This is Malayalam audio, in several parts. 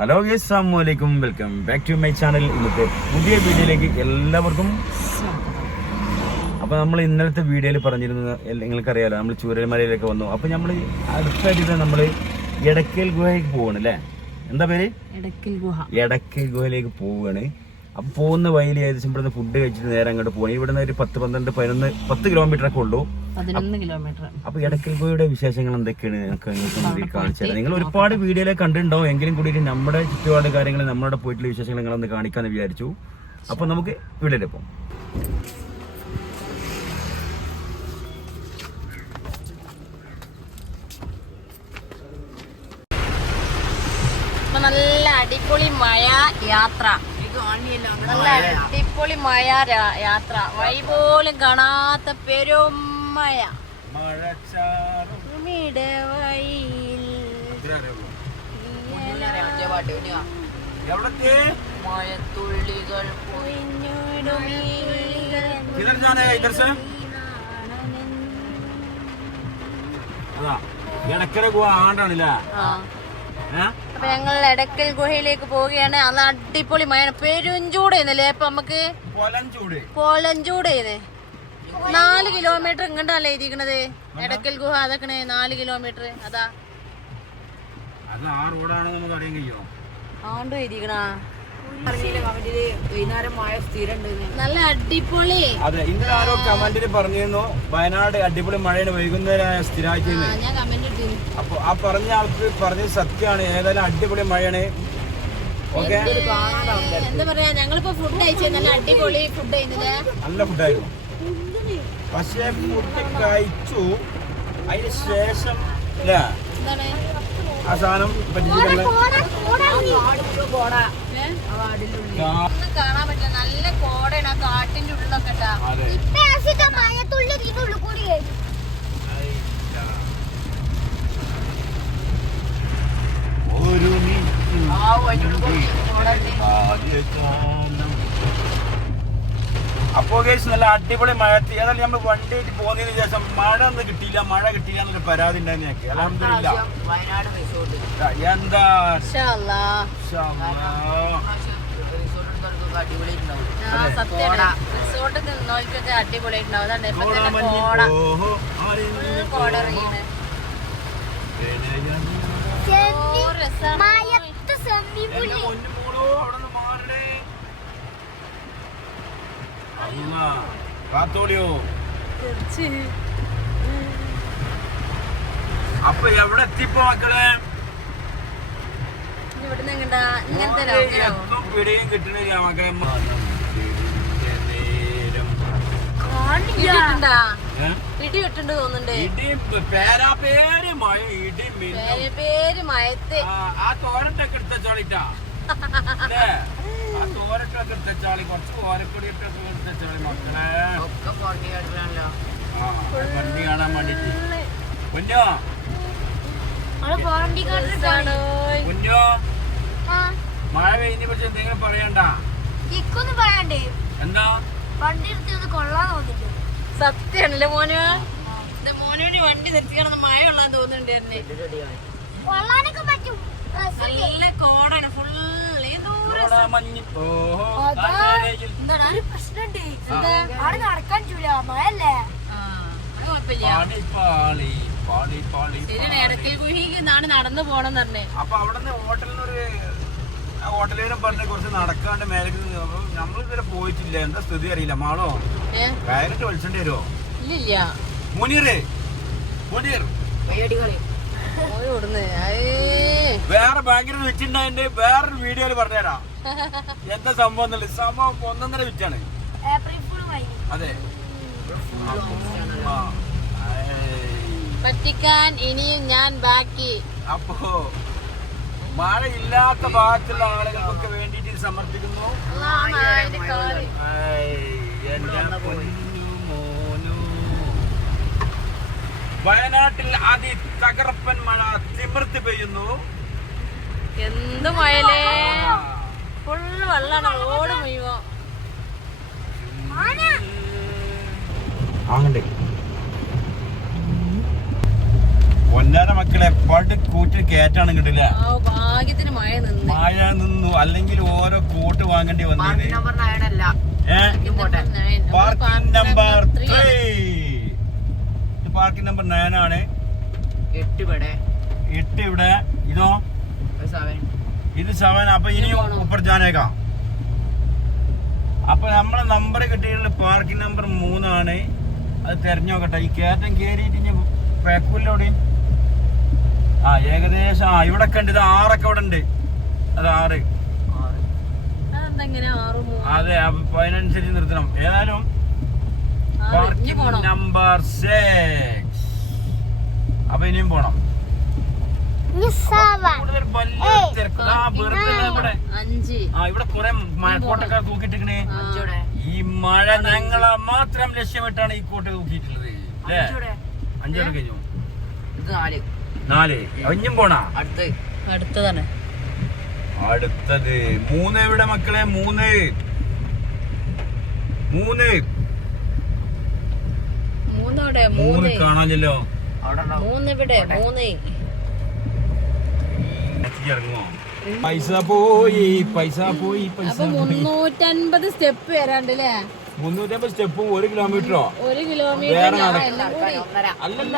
ഹലോ ഗൈസ്, അസ്സലാമു അലൈക്കും. Welcome back to my channel. ഇന്നത്തെ പുതിയ വീഡിയോയിലേക്ക് എല്ലാവർക്കും. അപ്പോൾ നമ്മൾ ഇന്നലത്തെ വീഡിയോയിൽ പറഞ്ഞിരുന്നത് നിങ്ങൾക്കറിയാലോ, നമ്മൾ ചൂരൽമലയിലേക്ക് വന്നു. അപ്പോൾ നമ്മൾ അടുത്തായിട്ട് നമ്മൾ എടക്കൽ ഗുഹയിലേക്ക് പോവാണ് അല്ലേ? എന്താ പേര്? എടക്കൽ ഗുഹയിലേക്ക് പോവുകയാണ്. അപ്പോൾ പോകുന്ന വഴിയിൽ ഏകദേശം ഇവിടുന്ന് ഫുഡ് കഴിച്ചിട്ട് നേരെ അങ്ങോട്ട് പോകണം. ഇവിടുന്ന് ഒരു 10 കിലോമീറ്റർ ഒക്കെ ഉള്ളൂ. 11 കിലോമീറ്റർ. അപ്പൊ എടക്കൽ ഗുഹയുടെ വിശേഷങ്ങൾ എന്തൊക്കെയാണ് നിങ്ങൾക്ക് കാണിച്ചു തരാം. നിങ്ങൾ ഒരുപാട് വീഡിയോയിലൊക്കെ കണ്ടിട്ടുണ്ടാവും, എങ്കിലും കൂടി നമ്മുടെ ചുറ്റുപാട് കാര്യങ്ങൾ നമ്മളുടെ പോയിട്ടുള്ള വിശേഷങ്ങൾ നിങ്ങളൊന്ന് കാണിക്കാന്ന് വിചാരിച്ചു. അപ്പൊ നമുക്ക് വീഡിയോയിൽ പോകാം. നല്ല അടിപൊളി മഴ യാത്ര, നല്ല അടിപൊളി മഴ യാത്ര, വഴി പോലും കാണാത്ത പെരും മഴ. മഴത്തുള്ളികൾ എടക്കൽ ഗുഹ ആണ്ടാണല്ലേ? അപ്പൊ ഞങ്ങൾ എടക്കൽ ഗുഹയിലേക്ക് പോവുകയാണ്. അത് അടിപൊളി മഴ, പെരുംചൂടേന്നല്ലേ? അപ്പൊ നമുക്ക് പൊലഞ്ചൂടേന്ന്. 4 കിലോമീറ്റർ ഇങ്ങോട്ടല്ലേ എഴുതിക്കണത് എടക്കൽ ഗുഹ. അതൊക്കെ 4 കിലോമീറ്റർ. അതാ ആണ്ട് എഴുതിക്കണ. നല്ല അടിപൊളി. അതെ, ഇന്നലെ ആരോ കമന്റിൽ പറഞ്ഞിരുന്നു വയനാട് അടിപൊളി മഴയാണ്, വൈകുന്നേരം സ്ഥിരമായിട്ട്. ഞാൻ കമന്റ് ഇട്ടു. അപ്പൊ ആ പറഞ്ഞ ആൾക്ക് പറഞ്ഞത് സത്യമാണ്. ഏതായാലും അടിപൊളി മഴയാണ്. ഓക്കെ, എന്താ പറയാ, ഞങ്ങളിപ്പോ ഫുഡ് കഴിച്ചത് നല്ല അടിപൊളി ഫുഡ് ആയിരുന്നത്. നല്ല ഫുഡായിരുന്നു. പക്ഷെ ഫുഡ് കഴിച്ചു അതിന് ശേഷം ആ സാധനം കാണാൻ പറ്റില്ല. നല്ല കോടയാണ് ആ കാട്ടിന്റെ ഉള്ളിലൊക്കെ. അപ്പോ ഗൈസ് നല്ല അടിപൊളി മഴ. ഏതായാലും നമ്മൾ വണ്ടിയായിട്ട് പോകുന്നതിന് ശേഷം മഴ കിട്ടിയില്ല എന്നൊരു പരാതി ഉണ്ടായിരുന്നു ഞങ്ങൾക്ക്. അൽഹംദുലില്ലാ. എന്താ റിസോർട്ട് നിന്നോക്കൊക്കെ അടിപൊളിയായിട്ടുണ്ടാവും. അപ്പൊ എവിടെ എത്തിപ്പോ മക്കളെ? പിടിയും കിട്ടണില്ല മക്കളെ. ഇടി കിട്ടുന്നുണ്ട് തോന്നുന്നുണ്ട്. പേര് മയത്ത് ആ തോരട്ടൊക്കെ എടുത്തോളിട്ടാ. തോരട്ടൊക്കെ എടുത്തോളി, കുറച്ച് ഓരപ്പൊടിയൊക്കെ എടുത്തോളി മക്കളെ. വണ്ടി കാണാൻ വേണ്ടിട്ട്. കുഞ്ഞോ കുഞ്ഞോ, മഴ പെയ്യുന്നതിനെ കുറിച്ച് എന്തെങ്കിലും പറയണ്ട? എന്താ സത്യാണല്ലേ മോനോ? മോനോട് വണ്ടി നിർത്തിക്കണം, മഴ കൊള്ളാൻ തോന്നുന്നുണ്ട്. നല്ല കോടാണ് ഫുള്ള്. നടക്കാൻ മഴല്ലേ? എടക്കൽ ഗുഹയ്ക്ക് നടന്നു പോണെന്ന് പറഞ്ഞേ. അപ്പൊ അവിടെ ഹോട്ടലിനും പറഞ്ഞ കുറച്ച് നടക്കാണ്ട് മേലേക്ക്. നമ്മൾ ഇതുവരെ പോയിട്ടില്ല, എന്താ സ്ഥിതി അറിയില്ല. മാളോ കയറിട്ട് വിളിച്ചേണ്ടി വരുമോ? ഇല്ല. മുനീർ വേറെ ഭയങ്കര വിറ്റുണ്ടായിട്ട് വേറൊരു വീഡിയോയിൽ പറഞ്ഞുതരാം എന്താ സംഭവം എന്നുള്ളത്. സംഭവം 1.5 വിറ്റാണ്. അതെ, പറ്റിക്കാൻ ഇനിയും ഞാൻ ബാക്കി. അപ്പോ മഴ ഇല്ലാത്ത ഭാഗത്തുള്ള ആളുകൾക്കൊക്കെ വേണ്ടിട്ട് സമർപ്പിക്കുന്നു. വയനാട്ടിൽ അതിതകർപ്പൻ മഴ തിമിർത്ത് പെയ്യുന്നു. എന്ത് മഴലേ, ഫുള്ള് വെള്ളാണ്, റോഡ് മുഴുവൻ. കൊല്ലാര മക്കളെ പട് കൂട്ടി കയറ്റാണ് കിട്ടില്ല. ഭാഗ്യത്തിന് മഴ നിന്നു, അല്ലെങ്കിൽ ഓരോ കോട്ട് വാങ്ങേണ്ടി വന്നു. പാർക്കിംഗ് നമ്പർ 9 ആണ്. 8 ഇവിടെ. ഇതോ ഇത് 7. അപ്പൊ ഇനിയും ऊपर जानेगा. അപ്പൊ നമ്മളെ നമ്പർ കിട്ടിയിട്ടുള്ള പാർക്കിംഗ് നമ്പർ 3 ആണ്. അത് തെരഞ്ഞു നോക്കട്ടെ. ഈ കയറ്റം കയറിയിട്ട് ഇനി പേക്കൂല്ലോടെ ഏകദേശം ഇവിടെ കണ്ട് ഇത് 6 ഒക്കെ ഇവിടെ ഉണ്ട്. അത് 6. അതെ, അപ്പൊ അതിനനുസരിച്ച് നിർത്തണം. ഏതായാലും പാർക്കിംഗ് നമ്പർ 6. അപ്പൊ ഇനിയും പോണം. ഇവിടെ കുറെ മഴക്കോട്ടൊക്കെ തൂക്കിട്ടിരിക്കണേ. ഈ മഴ ഞങ്ങളെ മാത്രം ലക്ഷ്യമിട്ടാണ് ഈ കോട്ട് തൂക്കിയിട്ടുള്ളത് അല്ലേ? 5 കഴിഞ്ഞു. 4 ഇഞ്ഞും പോണ. അടുത്തതാണ്. അടുത്തത് 3 എവിടെ മക്കളെ? 3 കാണാനില്ലല്ലോ. 3 ഇവിടെ. 3 ഇറങ്ങുമോ? പൈസ പോയി. 350 സ്റ്റെപ്പ് വരാണ്ടല്ലേ? 350 സ്റ്റെപ്പും 1 കിലോമീറ്ററോ? 1 കിലോമീറ്റർ അല്ലല്ല,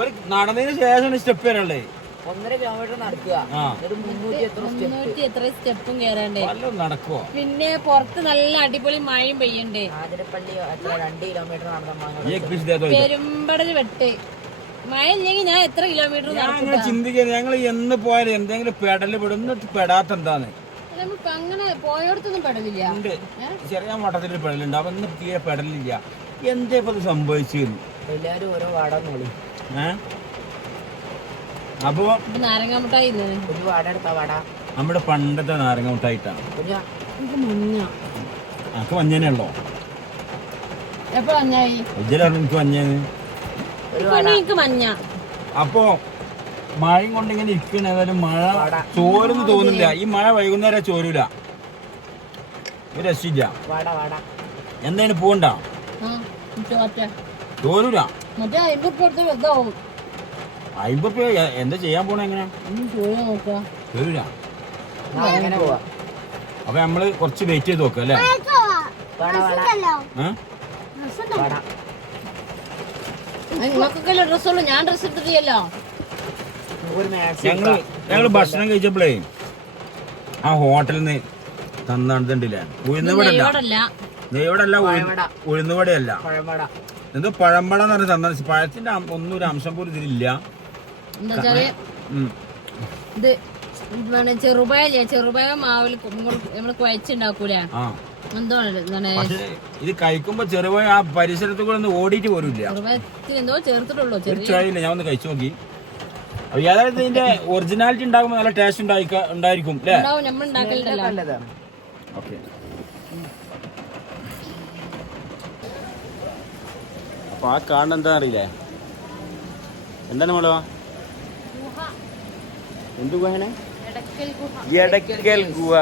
ഒരു നടന്നതിന് ശേഷം സ്റ്റെപ്പ് വരാനുള്ളത്. 1.5 കിലോമീറ്റർ നടക്കുക. 300 എത്ര സ്റ്റെപ്പും കേറാണ്ടേ? നടക്കുവോ? പിന്നെ പുറത്ത് നല്ല അടിപൊളി മഴയും പെയ്യണ്ടേ. ആതിരപ്പള്ളി 2 കിലോമീറ്റർ നടന്ന പെരുമ്പടൽ വെട്ട്. മഴ ഇല്ലെങ്കിൽ ഞാൻ എത്ര കിലോമീറ്റർ ചിന്തിക്കുന്നത്. ഞങ്ങൾ എന്ന് പോയാലും എന്തെങ്കിലും പെടല് പെടുന്ന പെടാത്ത എന്താന്ന് നമുക്ക് അങ്ങനെ പോയോടത്തൊന്നും പെടലില്ല. ചെറിയ മട്ടത്തിൽ പെടലുണ്ട്. അപ്പൊ ഇന്ന് തീരെ പെടലില്ല. എന്താ ഇപ്പൊ ഇത് സംഭവിച്ചിരുന്നു? എല്ലാരും ഓരോ വാട നോളി. അപ്പൊ നാരങ്ങ മുട്ടായി ഒരു വാട എടുത്താ വാട നമ്മുടെ പണ്ടത്തെ നാരങ്ങ മുട്ടായിട്ടാണ്. എനിക്ക് മഞ്ഞേനെ ഉള്ളോ? എപ്പോ മഞ്ഞായി? എനിക്ക് മഞ്ഞേന്ന്. മഞ്ഞ. അപ്പൊ മഴയും കൊണ്ട് ഇങ്ങനെ ഇരിക്കണ. ഏതായാലും മഴ ചോരുന്ന് തോന്നില്ല. ഈ മഴ വൈകുന്നേരം ചോരൂല. ഒരു രക്ഷയില്ല. എന്തായാലും പോകണ്ട. ചോരൂല. 50 രൂപ എന്താ ചെയ്യാൻ പോണ? എങ്ങനെ ചോരൂല. അപ്പൊ നമ്മള് കുറച്ച് വെയിറ്റ് ചെയ്ത് നോക്കാം അല്ലേ? നിങ്ങൾക്കൊക്കെ ഡ്രസ്സുള്ളൂ, ഞാൻ ഡ്രസ് എടുത്തിട്ടില്ലല്ലോ. ഞങ്ങള് ഭക്ഷണം കഴിച്ചപ്പോഴേ ആ ഹോട്ടലിൽ നിന്ന് തന്നില്ലേ നെയ്യോടല്ല, ഉഴുന്നുവടയല്ല, എന്തോ പഴമ്പട എന്ന് പറഞ്ഞ തന്ന. പഴത്തിന്റെ ഒന്നും ഒരു അംശം പോലും ഇതിലില്ല. ഇത് ചെറുപഴല്ലേ? ചെറുപഴ മാവിൽ നമ്മള് കുഴച്ചുണ്ടാക്കൂലേ? ഇത് കഴിക്കുമ്പോ ചെറുപഴ ആ പരിസരത്ത് കൂടെ ഒന്ന് ഓടിയിട്ട് പോരില്ല. എന്തോ ചേർത്തിട്ടുള്ളൂ. ഞാൻ ഒന്ന് കഴിച്ചു നോക്കി. ഏതായാലും ഇതിന്റെ ഒറിജിനാലിറ്റി ഉണ്ടാകുമ്പോ നല്ല ടേസ്റ്റ് ഉണ്ടായിരിക്കും അല്ലേ? ഓക്കെ. അപ്പൊ ആ കാണുന്ന എന്താ അറിയില്ലേ? എന്താണ് മോളോ? എന്ത് ഗുഹയാണ്? എടക്കൽ ഗുഹ.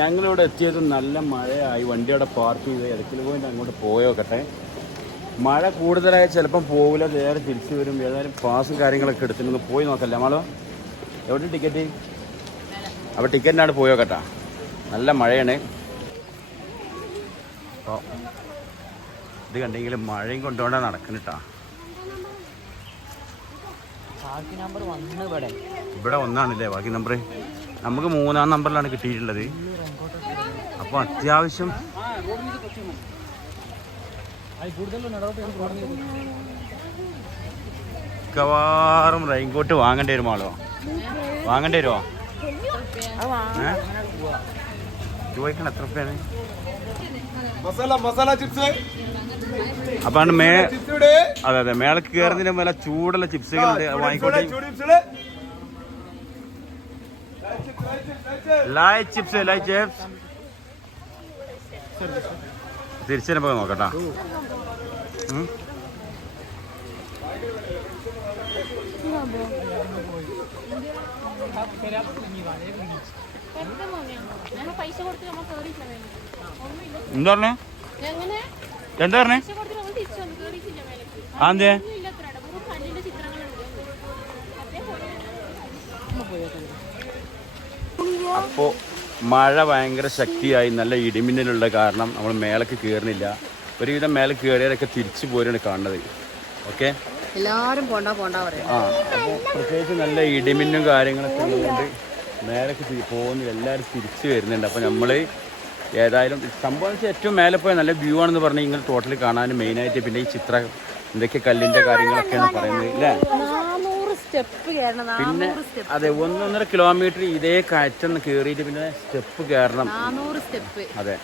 ഞങ്ങളിവിടെ എത്തിയത് നല്ല മഴയായി. വണ്ടി അവിടെ പാർക്ക് ചെയ്ത് എടക്കൽ ഗുഹേൻ്റെ അങ്ങോട്ട് പോയോക്കട്ടെ. മഴ കൂടുതലായി ചിലപ്പം പോകില്ല, നേരെ തിരിച്ചു വരും. ഏതായാലും പാസും കാര്യങ്ങളൊക്കെ എടുത്തിട്ടൊന്ന് പോയി നോക്കല്ലേ നമ്മളോ? എവിടെ ടിക്കറ്റ്? അപ്പോൾ ടിക്കറ്റിനാണ് പോയോക്കട്ടാ. നല്ല മഴയാണ്. അപ്പോൾ ഇത് കണ്ടെങ്കിലും മഴയും കൊണ്ടുകൊണ്ടാണ് നടക്കുന്നിട്ടാ. ഇവിടെ 1 ആണല്ലേ ബാക്കി നമ്പർ? നമുക്ക് 3-ാം നമ്പറിലാണ് കിട്ടിയിട്ടുള്ളത്. അപ്പോൾ അത്യാവശ്യം മിക്കവാറും റെയിൻകോട്ട് വാങ്ങേണ്ടി വരുമോ? വാങ്ങേണ്ടി വരുമോ? ചോദിക്കണം എത്ര രൂപയാണ്? അപ്പൊ അതെ മേളക്ക് കയറുന്നതിന് മേലെ ചൂടുള്ള ചിപ്സുകളുണ്ട്, വാങ്ങിക്കോട്ടെ. ലൈറ്റ് ചിപ്സ് തിരിച്ചു പോയി നോക്കട്ടാ. എന്താ പറഞ്ഞേ? എന്താ പറഞ്ഞേ? അതെ അപ്പോ മഴ ഭയങ്കര ശക്തിയായി, നല്ല ഇടിമിന്നലുള്ള കാരണം നമ്മൾ മേലേക്ക് കയറുന്നില്ല. ഒരുവിധം മേലെ കയറിയവരൊക്കെ തിരിച്ചു പോരാണ് കാണുന്നത്. ഓക്കെ, എല്ലാരും പോണ്ട പറയാം. അപ്പോൾ പ്രത്യേകിച്ച് നല്ല ഇടിമിന്നും കാര്യങ്ങളൊക്കെ ഉള്ളതുകൊണ്ട് മേലേക്ക് പോകുന്നില്ല, എല്ലാവരും തിരിച്ചു വരുന്നുണ്ട്. അപ്പോൾ നമ്മൾ ഏതായാലും സംഭവം വെച്ചാൽ ഏറ്റവും മേലെ പോയാൽ നല്ല വ്യൂ ആണെന്ന് പറഞ്ഞാൽ ഇങ്ങനെ ടോട്ടൽ കാണാൻ മെയിനായിട്ട്. പിന്നെ ഈ ചിത്രം എന്തൊക്കെ കല്ലിൻ്റെ കാര്യങ്ങളൊക്കെയാണ് പറയുന്നത് അല്ലേ. 400 സ്റ്റെപ്പ് കയറണം. പിന്നെ അതെ, 1.5 കിലോമീറ്റർ ഇതേ കയറ്റം കയറിയിട്ട് പിന്നെ സ്റ്റെപ്പ് കയറണം. 400 സ്റ്റെപ്പ്. അതെ,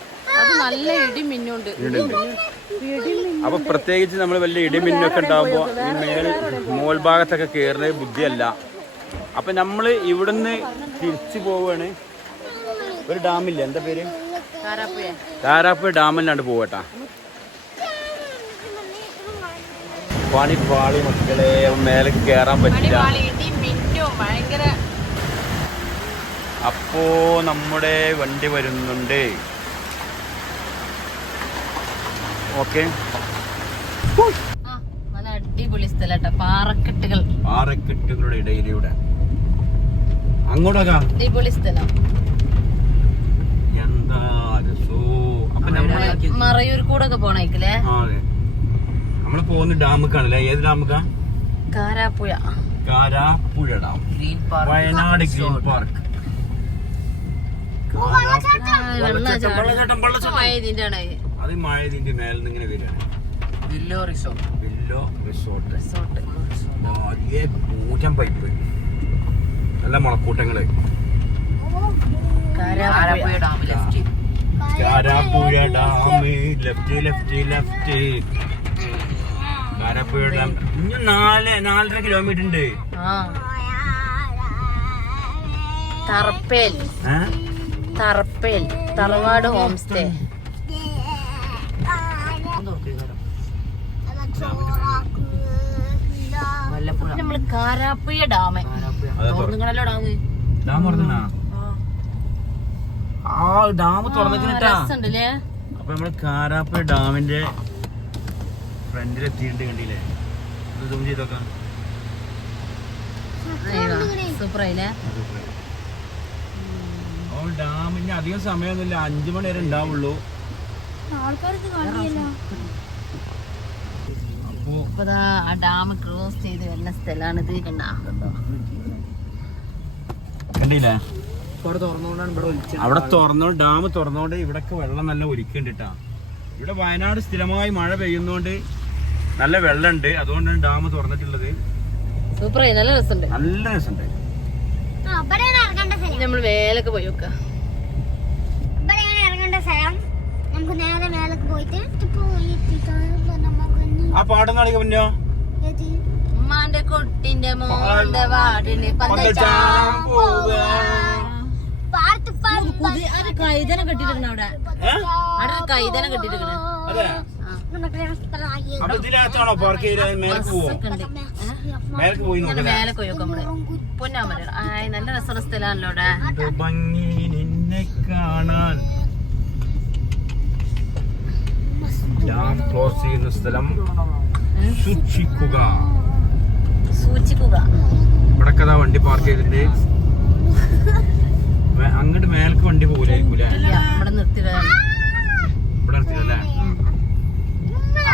അത് നല്ല ഇടിമിന്നുണ്ട്. അപ്പൊ പ്രത്യേകിച്ച് നമ്മൾ വലിയ ഇടിമിന്നൊക്കെ ഉണ്ടാകുമ്പോൾ ഈ മോൾ ഭാഗത്തൊക്കെ കയറുന്നത് ബുദ്ധിയല്ല. അപ്പൊ നമ്മൾ ഇവിടുന്ന് തിരിച്ചു പോവുകയാണ്. ഒരു ഡാമില്ല, എന്താ പേര്, കാരാപ്പുഴ ഡാമിലാണ്ട് പോവട്ടാ. പണിപ്പാളി മക്കളെ, മേലെ കയറാൻ പറ്റില്ല. അപ്പോ നമ്മുടെ വണ്ടി വരുന്നുണ്ട്. ഓക്കെ, നല്ല അടിപൊളി സ്ഥലം, പാറക്കെട്ടുകളുടെ ഇടയിലൂടെ അങ്ങോട്ടൊക്കെ അടിപൊളി സ്ഥലം. എന്താ രസോ. അപ്പൊ മറയൂർ കൂടെ പോണേക്കില്ലേ. നമ്മള് പോകുന്ന ഡാമുക്കാണല്ലേ. ഏത് ഡാമുക്കാ? Karapuzha. Karapuzha dam, Wayanad green park. അത് മഴയതിന്റെ മേലെ നിന്ന് ഇങ്ങനെ വരികയാണ്. Willow resort. വലിയ കൂറ്റൻ പൈപ്പ്, നല്ല മുളക്കൂട്ടങ്ങള്. Karapuzha dam left. Karapuzha dam ഇനി 4.5 കിലോമീറ്റർ ഉണ്ട്. Tharappel Tharavad home stay. നമ്മള് കാരാപ്പുഴ ഡാം തുറന്നിങ്ങനല്ലോ. ഡാം തുറന്നിട്ടാ. അപ്പൊ നമ്മള് കാരാപ്പുഴ ഡാമിന്റെ ഫ്രണ്ടിലെത്തിയിട്ട് കണ്ടില്ലേ. സൂം ചെയ്തോക്കാം. സൂപ്പറായില്ലേ. ഡാമിന് അധികം സമയമൊന്നുമില്ല, 5 മണി വരെ ഉണ്ടാവുള്ളൂ. അപ്പൊ ആ ഡാം ക്രോസ് ചെയ്ത് വരുന്ന സ്ഥലമാണ് ഇത്. കണ്ടില്ലേ, അവിടെ തുറന്നോണ്ട്, ഡാം തുറന്നോണ്ട് ഇവിടൊക്കെ വെള്ളം നല്ല ഒലിക്കണ്ടിട്ടാ. ഇവിടെ വയനാട് സ്ഥിരമായി മഴ പെയ്യുന്നോണ്ട് നല്ല വെള്ളമുണ്ട്, അതുകൊണ്ടാണ് ഡാം തുറന്നിട്ടുള്ളത്. സൂപ്പറായി, നല്ല രസമുണ്ട്. നല്ല രസമുണ്ട്. നമ്മൾ മേലൊക്കെ പോയി നോക്കാം. ആ പാടുന്ന കളിക്ക് മുന്നോ ഉമ്മാന്റെ കുട്ടിന്റെ മോളുടെ വാടിന് കൈതനെ കെട്ടിട്ടിരിക്കണ അവിടെ. അവിടെ കൈതനെ കെട്ടിട്ടിരിക്കണ. മേലെ പോയി നോക്കാം നമ്മള്. പൊന്നാമര നല്ല രസമുള്ള സ്ഥലമാണല്ലോ അവിടെ. ഭംഗി നിന്നെ കാണാൻ. ഡാം ക്ലോസ് ചെയ്യുന്ന സ്ഥലം സൂക്ഷിക്കുക. ഇവിടെ കഥാ വണ്ടി പാർക്ക് ചെയ്തിട്ട് അങ്ങോട്ട് മേലേക്ക് വണ്ടി പോകൂലായിരിക്കൂലേ. ഇവിടെ നിർത്തിയതല്ലേ.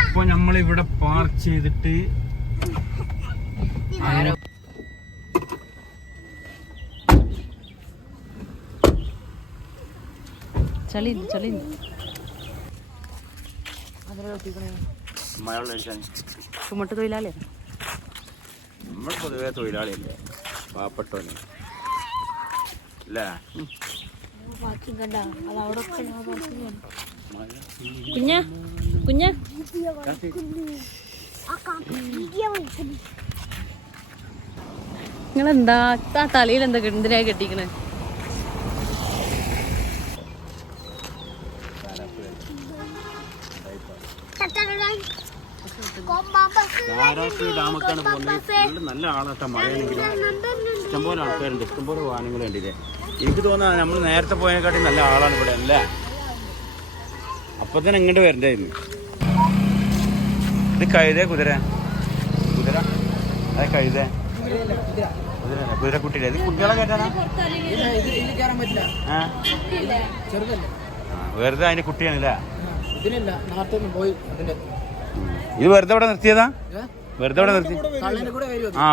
അപ്പൊ നമ്മളിവിടെ പാർക്ക് ചെയ്തിട്ട് ചുമട്ട് തൊഴിലാളിയാണ് നമ്മൾ. പൊതുവെ തൊഴിലാളിയല്ലേ, പാവപ്പെട്ടവന് അല്ലേ. കുഞ്ഞ കുഞ്ഞ നിങ്ങളെന്താ ആ തലയിൽ എന്താ എന്തിനാ കെട്ടിക്കണേ? ഡാമൊക്കെയാണ് പോകുന്നത്. നല്ല ആളാട്ട, മഴയാണെങ്കിലും ഇഷ്ടംപോലെ ആൾക്കാരുണ്ട്, ഇഷ്ടംപോലെ വാഹനങ്ങൾ കണ്ടില്ലേ. എനിക്ക് തോന്നുന്നത് നമ്മൾ നേരത്തെ പോയതിനെക്കാട്ടി നല്ല ആളാണ് ഇവിടെ അല്ലേ. അപ്പൊ തന്നെ ഇങ്ങോട്ട് വരണ്ടായിരുന്നു. ഇത് കഴുത കുതിര, അതെ കഴുത കുതിര. കുതിരക്കുട്ടിയുടെ ഇത് കുട്ടികളെ കയറ്റാനാ? കയറാൻ പറ്റില്ല, ചെറുതല്ലേ, വെറുതെ അതിന്റെ കുട്ടിയാണല്ലേ? ഇതിനില്ല, നാട്ടിൽ പോയി അതിന്റെ. ഇത് വെറുതെ ഇവിടെ നിർത്തിയതാ? വെറുതെ ഇവിടെ നിർത്തി? ആ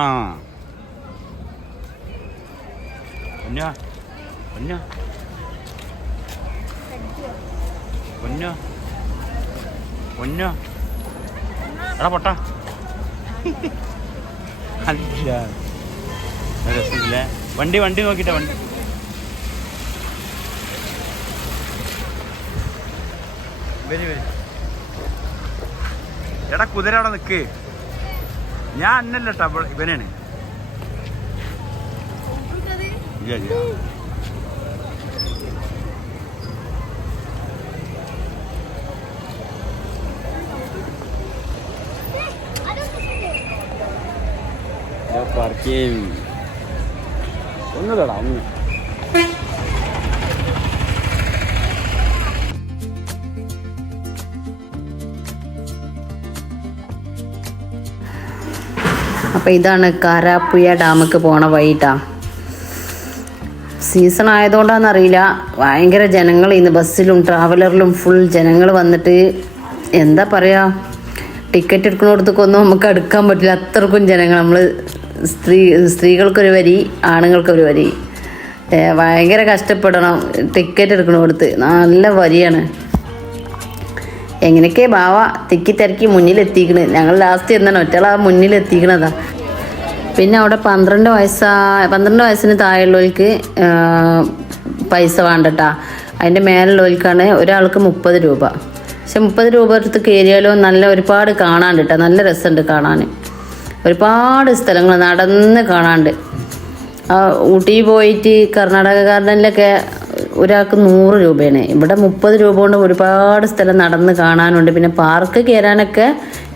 പൊന്നോ പൊന്നോ പൊന്നോ പൊന്നോ എടാ പൊട്ടാ. അല്ല രസമില്ലേ? വണ്ടി നോക്കിട്ടെ. വണ്ടി വരി എടാ കുതിര അവിടെ നിക്ക്. ഞാൻ അന്നല്ല കേട്ടോ, ഇവനാണ്. ഇല്ല പാർക്കിങ് ഒന്നുമില്ലടാ ഒന്ന്. അപ്പോൾ ഇതാണ് കാരാപ്പുഴ ഡാമിക്ക് പോണ വഴിട്ടാ. സീസൺ ആയതുകൊണ്ടാണെന്നറിയില്ല, ഭയങ്കര ജനങ്ങൾ ഇന്ന് ബസ്സിലും ട്രാവലറിലും ഫുൾ ജനങ്ങൾ വന്നിട്ട് എന്താ പറയുക, ടിക്കറ്റ് എടുക്കുന്നിടത്തേക്കൊന്നും നമുക്ക് എടുക്കാൻ പറ്റില്ല, അത്രക്കും ജനങ്ങൾ. നമ്മൾ സ്ത്രീകൾക്കൊരു വരി, ആണുങ്ങൾക്കൊരു വരി, ഭയങ്കര കഷ്ടപ്പെടണം ടിക്കറ്റ് എടുക്കണോടത്ത്. നല്ല വരിയാണ്. എങ്ങനെയൊക്കെ ബാവ തിക്കി തിരക്കി മുന്നിലെത്തിക്കണ്. ഞങ്ങൾ ലാസ്റ്റ് എന്താണ് ഒറ്റയാളാ മുന്നിലെത്തിക്കണതാ. പിന്നെ അവിടെ 12 വയസ്സിന് താഴെയുള്ളവർക്ക് പൈസ വേണ്ടട്ടാ. അതിൻ്റെ മേലുള്ളവർക്കാണ് ഒരാൾക്ക് 30 രൂപ. പക്ഷെ 30 രൂപ അടുത്ത് കയറിയാലോ നല്ല ഒരുപാട് കാണാണ്ട് കേട്ടോ, നല്ല രസമുണ്ട് കാണാൻ. ഒരുപാട് സ്ഥലങ്ങൾ നടന്ന് കാണാണ്ട്. ഊട്ടി പോയിട്ട് കർണാടക ഗാർഡനിലൊക്കെ ഒരാൾക്ക് 100 രൂപയാണ്. ഇവിടെ 30 രൂപ കൊണ്ട് ഒരുപാട് സ്ഥലം നടന്ന് കാണാനുണ്ട്. പിന്നെ പാർക്ക് കയറാനൊക്കെ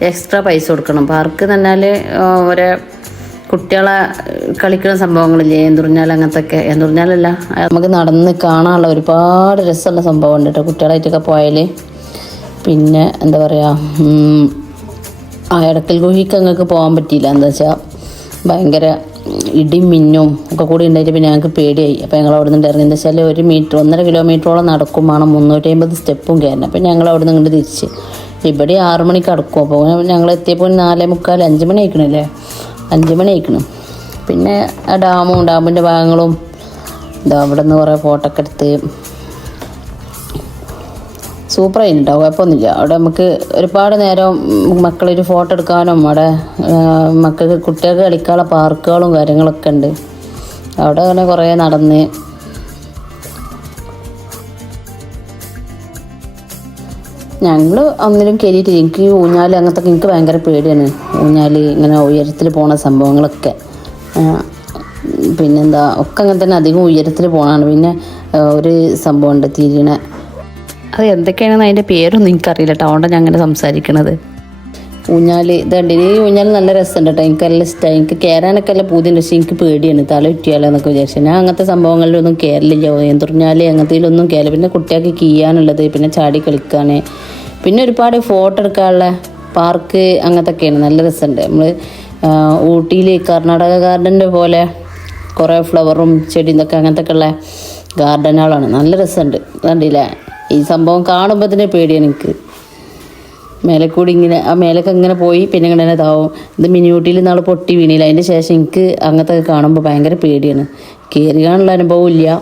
എക്സ്ട്രാ പൈസ കൊടുക്കണം. പാർക്ക് എന്ന് പറഞ്ഞാൽ ഒരേ കുട്ടികളെ കളിക്കുന്ന സംഭവങ്ങളില്ലേ, എന്തുറിഞ്ഞാൽ അങ്ങനത്തെയൊക്കെ. എന്തുറിഞ്ഞാലല്ല, നമുക്ക് നടന്ന് കാണാനുള്ള ഒരുപാട് രസമുള്ള സംഭവം ഉണ്ട് കേട്ടോ കുട്ടികളായിട്ടൊക്കെ പോയാൽ. പിന്നെ എന്താ പറയുക, എടക്കൽ ഗുഹയ്ക്ക് അങ്ങക്ക് പോകാൻ പറ്റിയില്ല. എന്താ വെച്ചാൽ ഭയങ്കര ഇടിയും മിന്നും ഒക്കെ കൂടി ഉണ്ടായിട്ട് പിന്നെ ഞങ്ങൾക്ക് പേടിയായി. അപ്പോൾ ഞങ്ങൾ അവിടെ നിന്ന് ഇറങ്ങി. എന്താ വെച്ചാൽ 1.5 കിലോമീറ്ററോളം നടക്കും വേണം, 350 സ്റ്റെപ്പും കയറണം. അപ്പോൾ ഞങ്ങൾ അവിടെ നിന്ന് ഇങ്ങോട്ട് തിരിച്ച് ഇവിടെ 6 മണിക്ക് അടക്കും. അപ്പോൾ ഞങ്ങൾ എത്തിയപ്പോൾ 4:45 5 മണി ആയിക്കണല്ലേ, 5 മണി ആയിക്കണം. പിന്നെ ഡാമിൻ്റെ ഭാഗങ്ങളും ഇതാ അവിടെ നിന്ന് കുറേ ഫോട്ടോ ഒക്കെ എടുത്ത് സൂപ്പറായിട്ടുണ്ടോ, കുഴപ്പമൊന്നുമില്ല. അവിടെ നമുക്ക് ഒരുപാട് നേരം മക്കളൊരു ഫോട്ടോ എടുക്കാനും അവിടെ കുട്ടികൾക്ക് കളിക്കാനുള്ള പാർക്കുകളും കാര്യങ്ങളൊക്കെ ഉണ്ട്. അവിടെ അങ്ങനെ കുറേ നടന്ന് ഞങ്ങൾ ഒന്നിലും കയറിയിട്ട് എനിക്ക് ഊഞ്ഞാൽ അങ്ങനത്തെ എനിക്ക് ഭയങ്കര പേടിയാണ്. ഊഞ്ഞാൽ ഇങ്ങനെ ഉയരത്തിൽ പോണ സംഭവങ്ങളൊക്കെ പിന്നെന്താ ഒക്കെ അങ്ങനെ തന്നെ അധികം ഉയരത്തിൽ പോകണതാണ്. പിന്നെ ഒരു സംഭവമുണ്ട് തിരിയണ, അത് എന്തൊക്കെയാണെന്ന് അതിൻ്റെ പേരൊന്നും എനിക്കറിയില്ല കേട്ടോ, അതുകൊണ്ടാണ് ഞാൻ അങ്ങനെ സംസാരിക്കണത്. ഊഞ്ഞാൽ ഇതുണ്ട്. ഈ ഊഞ്ഞാൽ നല്ല രസമുണ്ട് കേട്ടോ, എനിക്ക് നല്ല ഇഷ്ടമായി. എനിക്ക് കയറാനൊക്കെ നല്ല പൂതിയുണ്ട്, പക്ഷേ എനിക്ക് പേടിയാണ് തല ചുറ്റിയാലോ എന്നൊക്കെ വിചാരിച്ചു. ഞാൻ അങ്ങനത്തെ സംഭവങ്ങളിലൊന്നും കയറില്ല, എന്തുറിഞ്ഞാൽ അങ്ങനത്തേലൊന്നും കയറില്ല. പിന്നെ കുട്ടികൾക്ക് കീയാനുള്ളത്, പിന്നെ ചാടി കളിക്കാൻ, പിന്നെ ഒരുപാട് ഫോട്ടോ എടുക്കാനുള്ള പാർക്ക് അങ്ങനത്തെയൊക്കെയാണ്. നല്ല രസമുണ്ട്. നമ്മൾ ഊട്ടിയിൽ കർണാടക ഗാർഡൻ്റെ പോലെ കുറേ ഫ്ലവറും ചെടിയും ഇതൊക്കെ അങ്ങനത്തെയൊക്കെ ഉള്ള ഗാർഡനുകളാണ്. നല്ല രസമുണ്ട്. കണ്ടില്ലേ, ഈ സംഭവം കാണുമ്പോൾ തന്നെ പേടിയാണ് എനിക്ക്. മേലെ കൂടി ഇങ്ങനെ ആ മേലൊക്കെ ഇങ്ങനെ പോയി പിന്നെ ഇങ്ങനെ ഇതാവും. ഇത് മിനി ഊട്ടിയിൽ നാൾ പൊട്ടി വീണില്ല. അതിൻ്റെ ശേഷം എനിക്ക് അങ്ങനത്തെ കാണുമ്പോൾ ഭയങ്കര പേടിയാണ്. കയറി കാണുള്ള അനുഭവം ഇല്ല.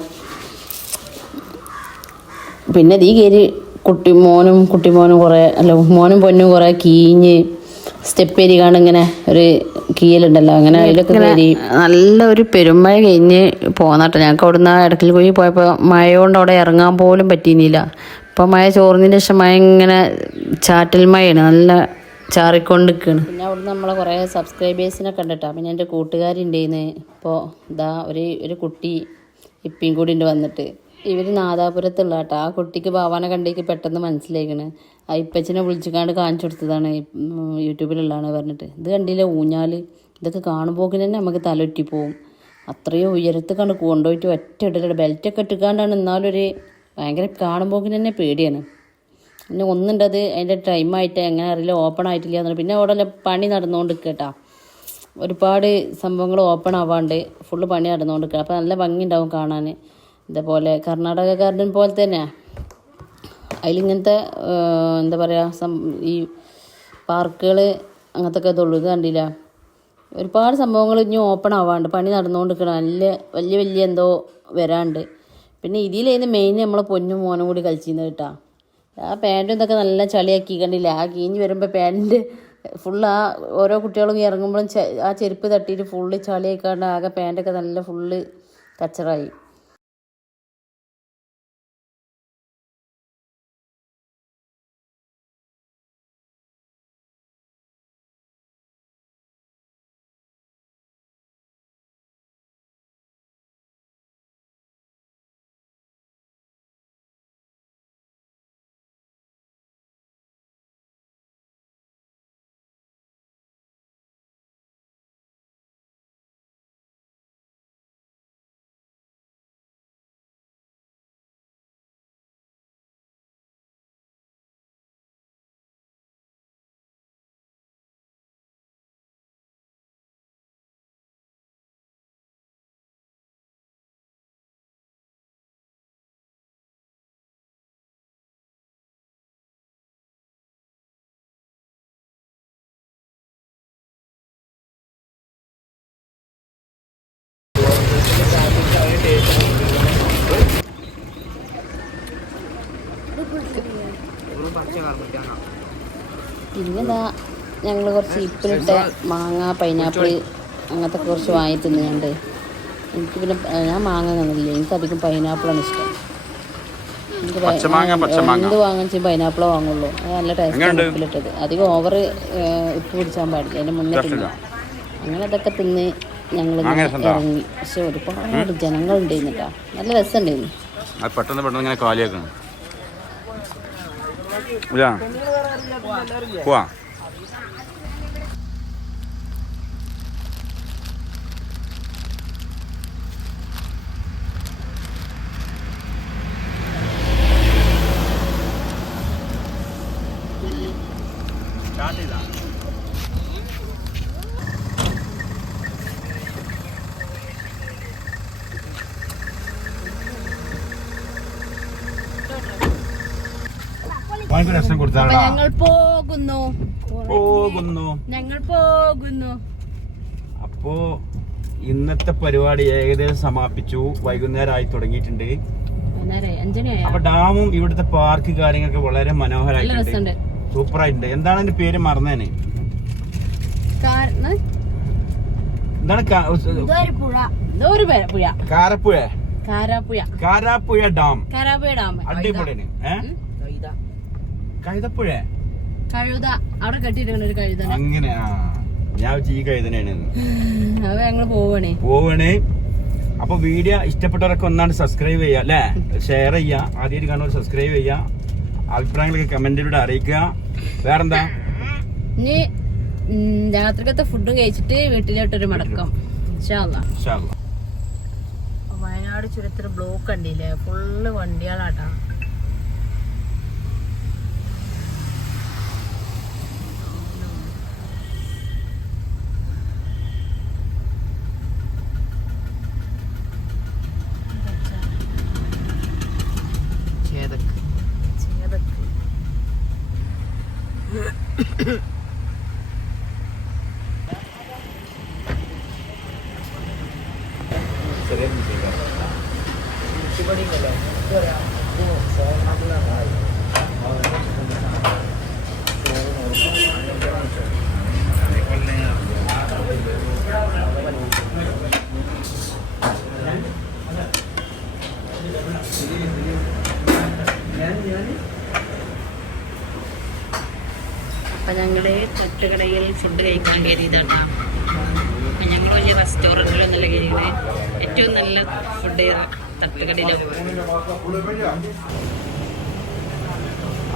പിന്നെ ഈ കയറി കുട്ടിമോനും കുറേ മോനും പൊന്നും കുറേ കീഞ്ഞ് സ്റ്റെപ്പ് ഏരിയാണ് ഇങ്ങനെ ഒരു കീയലുണ്ടല്ലോ, അങ്ങനെ അതിലൊക്കെ കയറി നല്ലൊരു പെരുമഴ കഴിഞ്ഞ് പോന്നട്ടെ. ഞങ്ങൾക്ക് അവിടുന്ന് ഇടയ്ക്കിൽ പോയി പോയപ്പോൾ മഴ കൊണ്ട് അവിടെ ഇറങ്ങാൻ പോലും പറ്റിയിരുന്നില്ല. ഇപ്പം മഴ ചോർന്നതിന് ശേഷം മഴ ഇങ്ങനെ ചാറ്റൽ മഴയാണ്, നല്ല ചാറിക്കൊണ്ടിരിക്കുകയാണ്. പിന്നെ അവിടുന്ന് നമ്മളെ കുറേ സബ്സ്ക്രൈബേഴ്സിനൊക്കെ കണ്ടിട്ടാ. പിന്നെ എൻ്റെ കൂട്ടുകാരുണ്ടായിന്ന്. ഇപ്പോൾ ഇതാ ഒരു കുട്ടി ഇപ്പിയും കൂടി ഉണ്ട് വന്നിട്ട്. ഇവർ നാദാപുരത്തുള്ള കേട്ടോ. ആ കുട്ടിക്ക് ഭാവന കണ്ടേക്ക് പെട്ടെന്ന് മനസ്സിലായിക്കണ്. ആ ഇപ്പച്ചനെ വിളിച്ചിക്കാണ്ട് കാണിച്ചു കൊടുത്തതാണ്, യൂട്യൂബിലുള്ളതാണ് പറഞ്ഞിട്ട്. ഇത് കണ്ടില്ല ഊഞ്ഞാൽ, ഇതൊക്കെ കാണുമ്പോൾ തന്നെ നമുക്ക് തലൊറ്റി പോവും. അത്രയും ഉയരത്ത് കണ്ട് കൊണ്ടുപോയിട്ട് ഒറ്റ ഇടലുണ്ട്. ബെൽറ്റൊക്കെ ഇട്ടുകാണ്ടാണ്, എന്നാലും ഒരു ഭയങ്കര കാണുമ്പോൾ തന്നെ പേടിയാണ്. പിന്നെ ഒന്നുണ്ടത് അതിൻ്റെ ടൈമായിട്ട് എങ്ങനെ അറിയില്ല, ഓപ്പൺ ആയിട്ടില്ല. പിന്നെ അവിടെ പണി നടന്നുകൊണ്ട് കേട്ടാ. ഒരുപാട് സംഭവങ്ങൾ ഓപ്പൺ ആവാണ്ട് ഫുള്ള് പണി നടന്നുകൊണ്ടിരിക്കുക. അപ്പോൾ നല്ല ഭംഗി ഉണ്ടാവും കാണാൻ. ഇതേപോലെ കർണാടക ഗാർഡൻ പോലെ തന്നെയാണ്. അതിലിങ്ങനത്തെ എന്താ പറയുക ഈ പാർക്കുകൾ അങ്ങനത്തെ ഒക്കെ ഇതുള്ളൂ. ഇത് കണ്ടില്ല, ഒരുപാട് സംഭവങ്ങൾ ഇനി ഓപ്പൺ ആവാണ്ട് പണി നടന്നുകൊണ്ടിരിക്കണം. നല്ല വലിയ വലിയ എന്തോ വരാണ്ട്. പിന്നെ ഇതിലേന്ന് മെയിൻ നമ്മളെ പൊന്നും മോനും കൂടി കളിച്ചിരുന്നത് കേട്ടോ. ആ പാൻറ്റും ഇതൊക്കെ നല്ല ചളിയാക്കി കണ്ടില്ല. ആ കീഞ്ഞ് വരുമ്പോൾ പാൻറ്റ് ഫുള്ള് ആ ഓരോ കുട്ടികളും ഇറങ്ങുമ്പോഴും ആ ചെരുപ്പ് തട്ടിയിട്ട് ഫുള്ള് ചളിയായിക്കാണ്ട് ആകെ പാൻറ്റൊക്കെ നല്ല ഫുള്ള് കച്ചറായി. പിന്നെന്താ ഞങ്ങൾ കുറച്ച് ഇപ്പിലിട്ട മാങ്ങ, പൈനാപ്പിൾ അങ്ങനത്തെ കുറച്ച് വാങ്ങി തിന്നുന്നുണ്ട്. എനിക്ക് പിന്നെ ഞാൻ മാങ്ങ തന്നില്ല, എനിക്കധികം പൈനാപ്പിളാണ് ഇഷ്ടം. എനിക്ക് എന്ത് വാങ്ങിച്ച് പൈനാപ്പിളോ വാങ്ങുള്ളൂ. അത് നല്ല ടേസ്റ്റാണ് ഉപ്പിലിട്ടത്. അധികം ഓവർ ഉപ്പ് പിടിച്ചാൽ പാടില്ല, അതിൻ്റെ മുന്നേ തിന്നു. അങ്ങനെ അതൊക്കെ തിന്ന് ഞങ്ങൾ ഇറങ്ങി. പക്ഷെ ഒരുപാട് ജനങ്ങളുണ്ടായിരുന്നു കേട്ടോ, നല്ല രസമുണ്ടായിരുന്നു. പെട്ടെന്ന് പെട്ടെന്ന് ഇങ്ങനെ കാലിയാക്കണം. പോവാ ഞങ്ങൾ പോകുന്നു. അപ്പോ ഇന്നത്തെ പരിപാടി ഏകദേശം സമാപിച്ചു. വൈകുന്നേരമായി തുടങ്ങിയിട്ടുണ്ട്. അപ്പൊ ഡാമും ഇവിടുത്തെ പാർക്ക് കാര്യങ്ങളൊക്കെ വളരെ മനോഹരമായിട്ടുണ്ട്, സൂപ്പറായിട്ടുണ്ട്. എന്താണ് അതിന്റെ പേര് മറന്നേനെ? എന്താണ്? കാരാപ്പുഴ ഡാം. അടിപൊളിയാണ്. കഴുതപ്പുഴ അവിടെ കെട്ടിയിട്ടുണ്ട് ഒരു കഴുത. അങ്ങനെയാ, ഞാൻ ഈ കഴുതനാണ്. ഞങ്ങൾ പോവാണ്. അപ്പൊ വീഡിയോ ഇഷ്ടപ്പെട്ടവരൊക്കെ ഒന്നാണ് സബ്സ്ക്രൈബ് ചെയ്യുക അല്ലെ, ഷെയർ ചെയ്യുക. ആദ്യമായിട്ട് കാണുന്നവർ സബ്സ്ക്രൈബ് ചെയ്യുക. അഭിപ്രായങ്ങളൊക്കെ കമന്റിലൂടെ അറിയിക്കുക. വേറെന്താ, ഇനി രാത്രിക്കത്തെ ഫുഡും കഴിച്ചിട്ട് വീട്ടിലോട്ടൊരു മടക്കം. വയനാട് ചുരത്തിൽ ബ്ലോക്ക് കണ്ടില്ലേ, ഫുള്ള് വണ്ടികളാട്ടാ. അപ്പം ഞങ്ങൾ തട്ടുകടയിൽ ഫുഡ് കഴിക്കാൻ കയറിയതാണ്. അപ്പം ഞങ്ങൾ വലിയ റെസ്റ്റോറൻറ്റിലൊന്നുമല്ല കയറിയത്, ഏറ്റവും നല്ല ഫുഡ് തട്ടുകടയിലാണ്.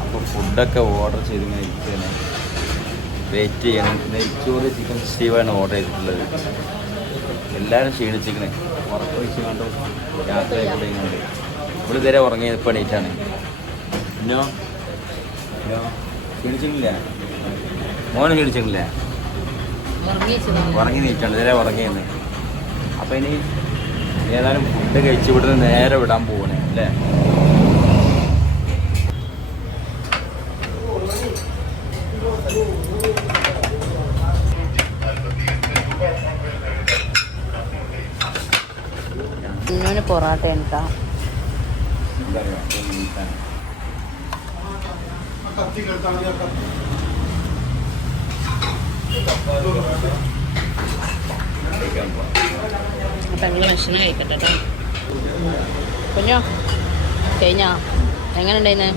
അപ്പോൾ ഫുഡൊക്കെ ഓർഡർ ചെയ്തിങ്ങനെ ഇരിക്കുകയാണ്, വെയിറ്റ് ചെയ്യണം. നെയ്ച്ചോറ് ചിക്കൻ സ്റ്റീവാണ് ഓർഡർ ചെയ്തിട്ടുള്ളത്. എല്ലാവരും ക്ഷീണിച്ചിരിക്കണേ, ഉറക്കൊഴിച്ച് കണ്ടു യാത്രയായിട്ട് കണ്ട്. നമ്മളിതുവരെ ഉറങ്ങിയത് ഇപ്പോൾ എണീറ്റാണ്. പിന്നോ ക്ഷീണിച്ചിട്ടില്ല? മോനെ ക്ഷീണിച്ചിട്ടില്ല? ഉറങ്ങി നീച്ചാണ് ഇതേ ഉറങ്ങിയെന്ന്. അപ്പൊ ഇനി ഏതായാലും ഫുഡ് കഴിച്ച് ഇവിടുന്ന് നേരെ വിടാൻ പോകണേ അല്ലേ. ഇന്നോന് പൊറാട്ട എനിക്കാ എന്താ പറയുക, അപ്പം ഞങ്ങൾ ഭക്ഷണം കഴിക്കട്ടെ കേട്ടോ. കുഞ്ഞോ കഴിഞ്ഞോ? എങ്ങനെ ഉണ്ടായിരുന്നേ?